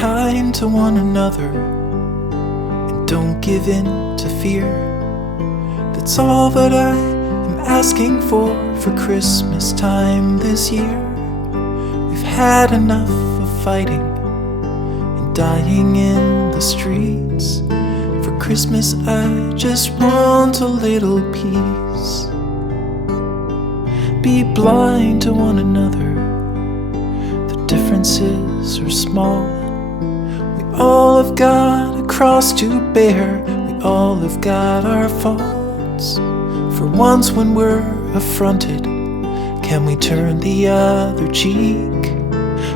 kind to one another and don't give in to fear. That's all that I am asking for Christmas time this year. We've had enough of fighting and dying in the streets. For Christmas I just want a little peace. Be blind to one another, the differences are small. We all have got a cross to bear, we all have got our faults. For once when we're affronted, can we turn the other cheek?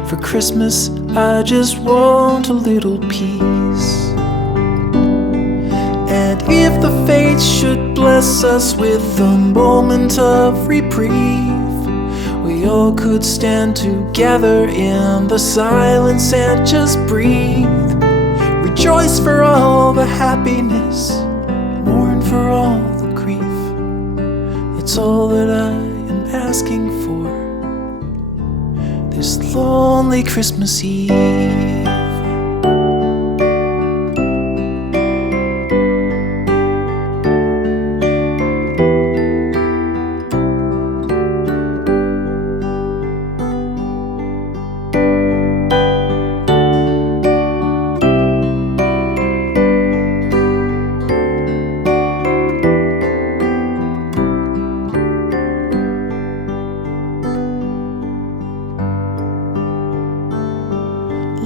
For Christmas I just want a little peace. And if the fates should bless us with a moment of reprieve, we all could stand together in the silence and just breathe. Rejoice for all the happiness, mourn for all the grief. It's all that I am asking for this lonely Christmas Eve.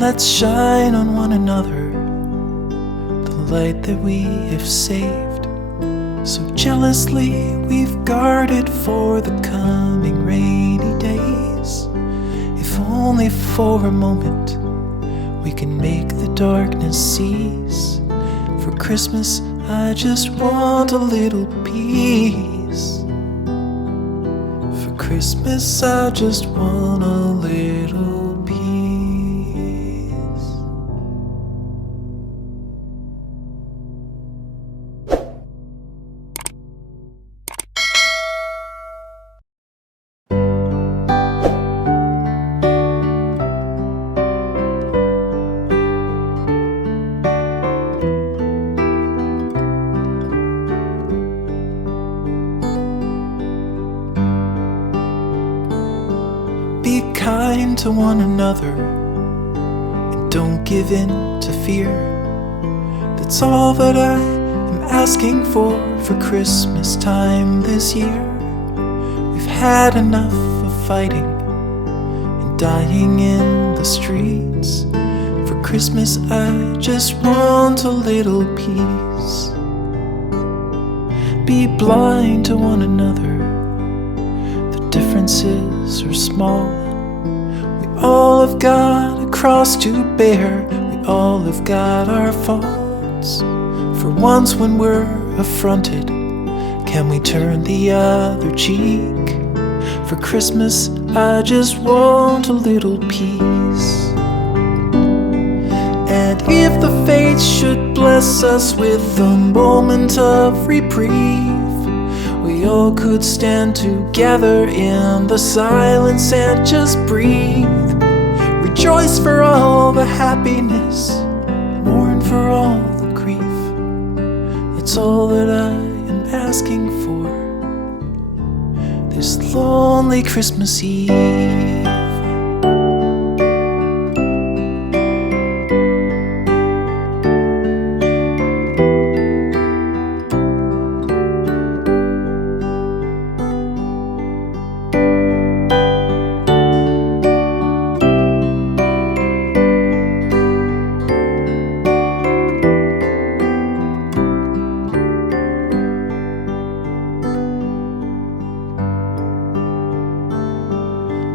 Let's shine on one another the light that we have saved. So jealously we've guarded for the coming rainy days. If only for a moment we can make the darkness cease. For Christmas I just want a little peace. For Christmas I just want a little peace. Be kind to one another and don't give in to fear. That's all that I am asking for Christmas time this year. We've had enough of fighting and dying in the streets. For Christmas I just want a little peace. Be blind to one another, the differences are small. We all have got a cross to bear, we all have got our faults. For once when we're affronted, can we turn the other cheek? For Christmas I just want a little peace. And if the fates should bless us with a moment of reprieve, we all could stand together in the silence and just breathe. Rejoice for all the happiness, mourn for all the grief. It's all that I am asking for this lonely Christmas Eve.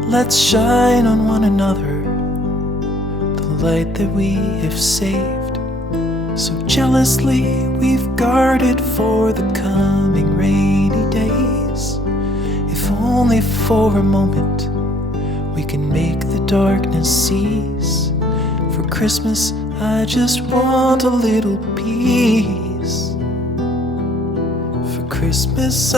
Let's shine on one another the light that we have saved. So jealously we've guarded for the coming rainy days. If only for a moment we can make the darkness cease. For Christmas I just want a little peace. For Christmas